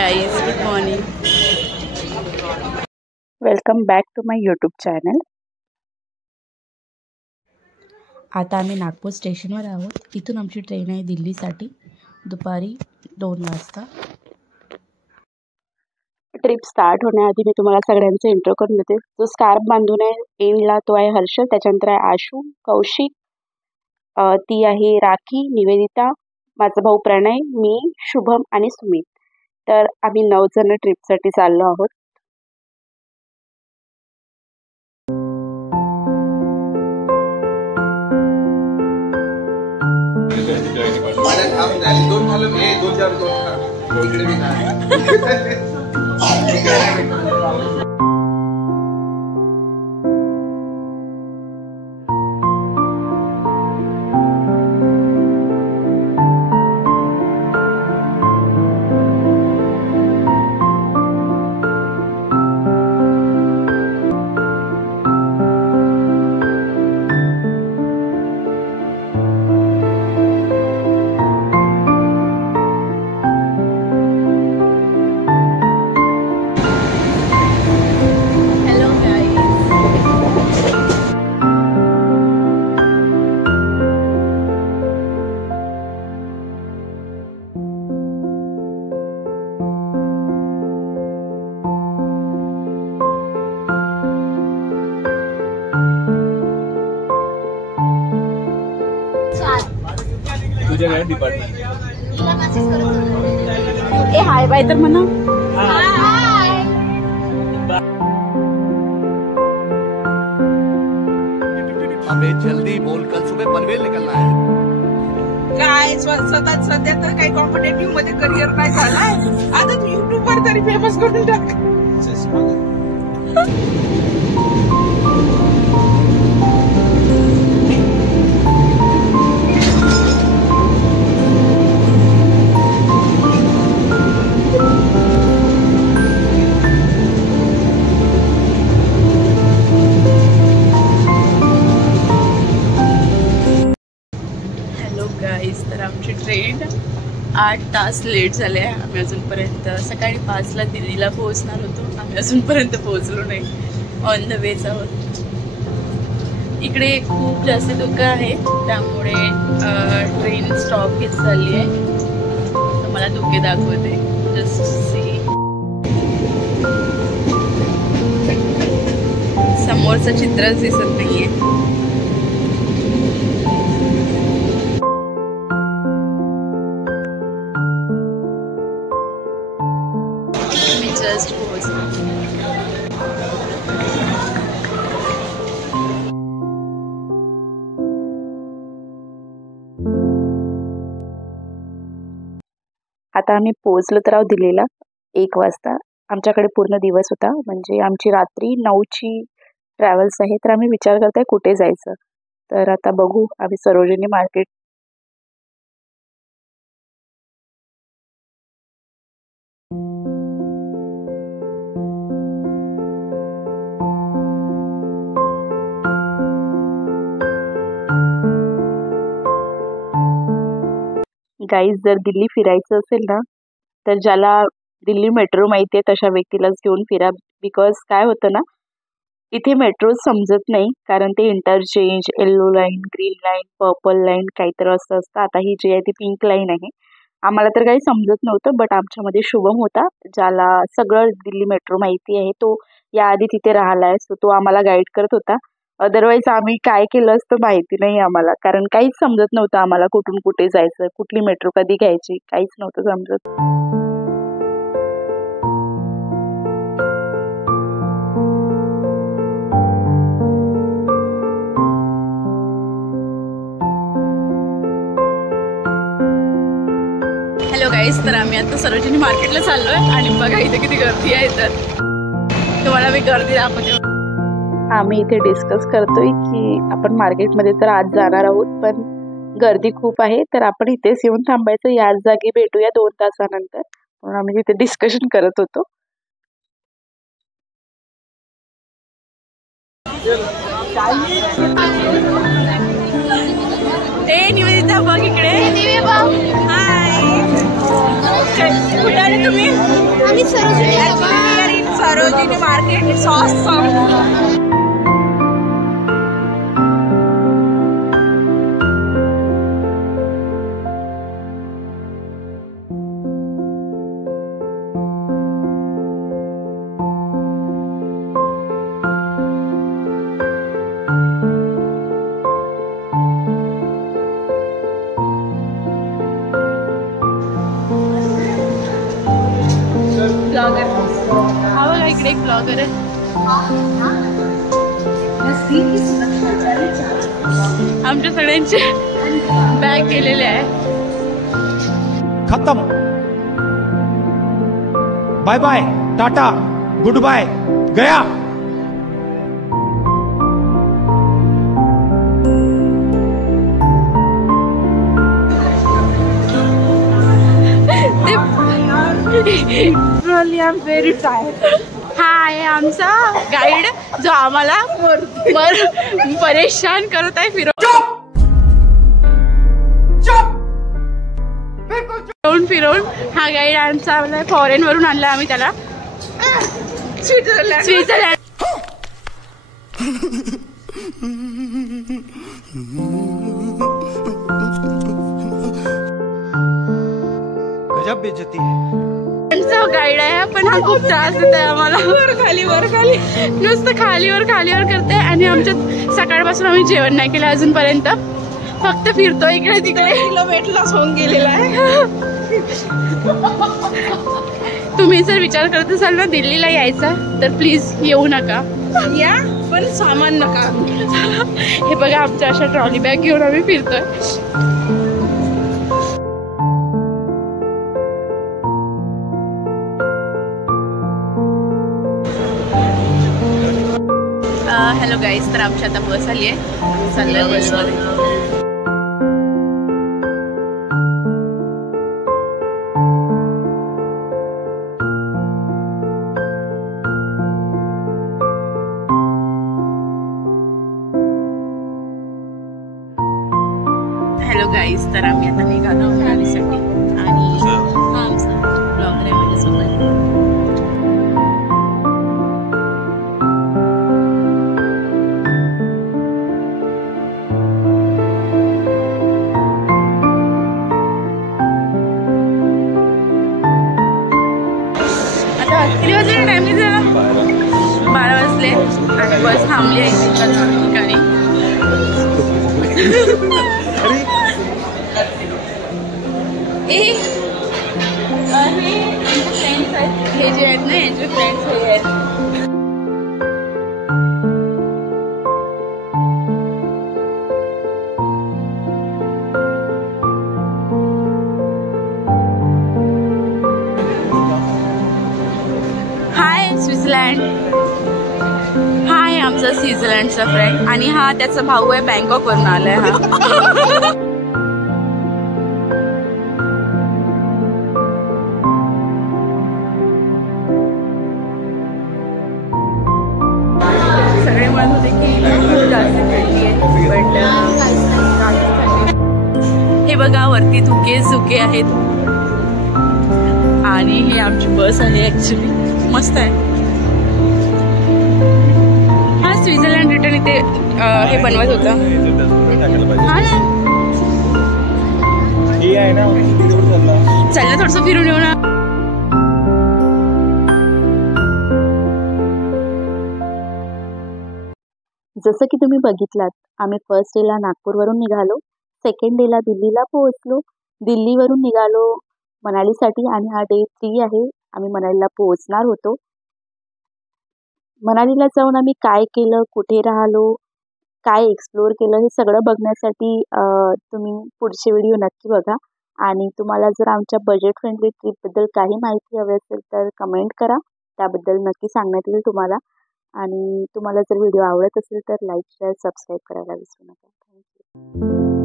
Guys, good morning. Welcome back to my YouTube channel. आता आम्ही नागपूर स्टेशनवर आहोत. इथून आमची ट्रेन आहे दिल्लीसाठी दुपारी 2 वाजता. ट्रिप स्टार्ट होण्याआधी मी तुम्हाला सगळ्यांचं इंट्रो करून देते. जो स्कार्फ बांधून आहे एंडला तो आहे हर्षल, त्याच्यानंतर आहे आशू, कौशिक, ती आहे राखी, निवेदिता, माझा भाऊ प्रणय, मी, शुभम आणि सुमित. तर आम्ही 9 जण ट्रिपसाठी चाललो आहोत. डिपार्टमेंट ए हाय बाय तर म्हणा. हमें जल्दी बोल, कल सुबह पनवेल निकलना है. काय सध्या तर काही कॉम्पिटेटिव्ह मध्ये करिअर नाही झालाय. आता तू युट्यूब वर तरी फेमस करून टाक. तर आमची ट्रेन 8 तास लेट झाले आहे. आम्ही अजूनपर्यंत सकाळी 5ला दिल्लीला पोहोचणार होतो. आम्ही अजूनपर्यंत पोहोचलो नाही. ऑन द वेच आहोत. इकडे खूप जास्त लोक आहेत त्यामुळे ट्रेन स्टॉप घेत चालली आहे. तर मला धोके दाखवते. जस्ट सी समोरचं चित्रच दिसत नाहीये. जस्ट आता आम्ही पोहोचलो तर आहोत दिल्लीला 1 वाजता. आमच्याकडे पूर्ण दिवस होता, म्हणजे आमची रात्री 9ची ट्रॅव्हल्स आहे. तर आम्ही विचार करताय कुठे जायचं. तर आता बघू. आम्ही सरोजिनी मार्केट गाईज, जर दिल्ली फिरायचं असेल ना तर ज्याला दिल्ली मेट्रो माहिती आहे तशा व्यक्तीलाच घेऊन फिरा. बिकॉज काय होतं ना, इथे मेट्रो समजत नाही, कारण ते interchange, yellow line, green line, purple line काहीतरी असं असतं. आता ही जी आहे ती पिंक लाईन आहे. आम्हाला तर काही समजत नव्हतं, बट आमच्यामध्ये शुभम होता ज्याला सगळं दिल्ली मेट्रो माहिती आहे. तो याआधी तिथे राहिला आहे, सो तो आम्हाला गाईड करत होता. अदरवाईज आम्ही काय केलं असतं माहिती नाही आम्हाला, कारण काहीच समजत नव्हतं आम्हाला कुठून कुठे जायचं, कुठली मेट्रो कधी घ्यायची, काहीच नव्हतं समजत. हॅलो गाईज, तर आम्ही आता सरोजिनी मार्केटला चाललोय आणि बघा इथे किती गर्दी आहे. तर तुम्हाला मी गर्दी दाखवते. आम्ही इथे डिस्कस करतोय की आपण मार्केटमध्ये तर आज जाणार आहोत, पण गर्दी खूप आहे, तर आपण इथेच येऊन थांबायचं. याच जागी भेटूया 2 तासानंतर. म्हणून आम्ही तिथे डिस्कशन करत होतो. निवेदिता बघ इकडे. हाय, कुठे तुम्ही? आम्ही Sarojini market. It's awesome. Blogger हा बघा इकडे एक ब्लॉगर आहे. आमच्या सगळ्यांचे बॅग केलेले आहे. खत्म. Bye bye, tata, good bye, गया. Really, I'm very tired. हा आहे आमचा गाईड जो आम्हाला परेशान करत आहे फिरवून फिरवून. हा गाईड आमचा फॉरेन वरून आणला आम्ही त्याला. स्वित्झर्लंड. गजब बेइज्जती है. गाईड आहे पण हा खूप त्रास देत आहे आम्हाला. वर खाली नुसतं खालीवर करते. आणि आमच्यात सकाळपासून आम्ही जेवण नाही केलं अजूनपर्यंत. फक्त फिरतो इकडे तिकडे. किलो वेट लॉस होऊन गेलेला आहे. तुम्ही जर विचार करत असाल ना दिल्लीला यायचा तर प्लीज येऊ नका. या पण सामान नका. हे बघा आमच्या अशा ट्रॉली बॅग घेऊन आम्ही फिरतोय. हॅलो गाईज, तर आमची आता बस आली आहे. चाललोय बसमध्ये. हॅलो गाईज, तर आम्ही आता निघालो मनालीसाठी. आणि हा आमचा ब्लॉगर आहे माझ्यासोबत. किती वाजले टाइम किती झाला? 12 वाजले आणि बस थांबली आहे ठिकाणी. फ्रेंड्स आहेत हे जे आहेत ना यांचे फ्रेंड्स हे आहेत. स्वित्झर्लंड. हा आहे आमचा स्वित्झर्लंडचा फ्रेंड. आणि हा त्याचा भाऊ आहे, बँकॉक वरून आलाय हा. सगळे म्हणत होते की खूप जास्त थंडी आहे बट हे बघा वरती धुके झुके आहेत. आणि ही आमची बस आहे ऍक्च्युली. मस्त आहे. हा स्वित्झर्लंड रिटर्न इथे हे बनवत होता. हा ना चल ना थोडंसं फिरून येऊ ना. जसं की तुम्ही बघितलात आम्ही फर्स्ट डेला नागपूरवरून निघालो. सेकंड डेला दिल्लीला पोहोचलो. दिल्लीवरून निघालो मनालीसाठी. आणि हा डे 3 आहे. आम्ही मनालीला पोहोचणार होतो. मनालीला जाऊन आम्ही काय केलं, कुठे राहिलो, काय एक्सप्लोअर केलं हे सगळं बघण्यासाठी तुम्ही पुढचे व्हिडिओ नक्की बघा. आणि तुम्हाला जर आमच्या बजेट फ्रेंडली ट्रिपबद्दल काही माहिती हवी असेल तर कमेंट करा. त्याबद्दल नक्की सांगण्यात येईल तुम्हाला. आणि तुम्हाला जर व्हिडिओ आवडत असेल तर लाईक, शेअर, सबस्क्राईब करायला विसरू नका. थँक्यू.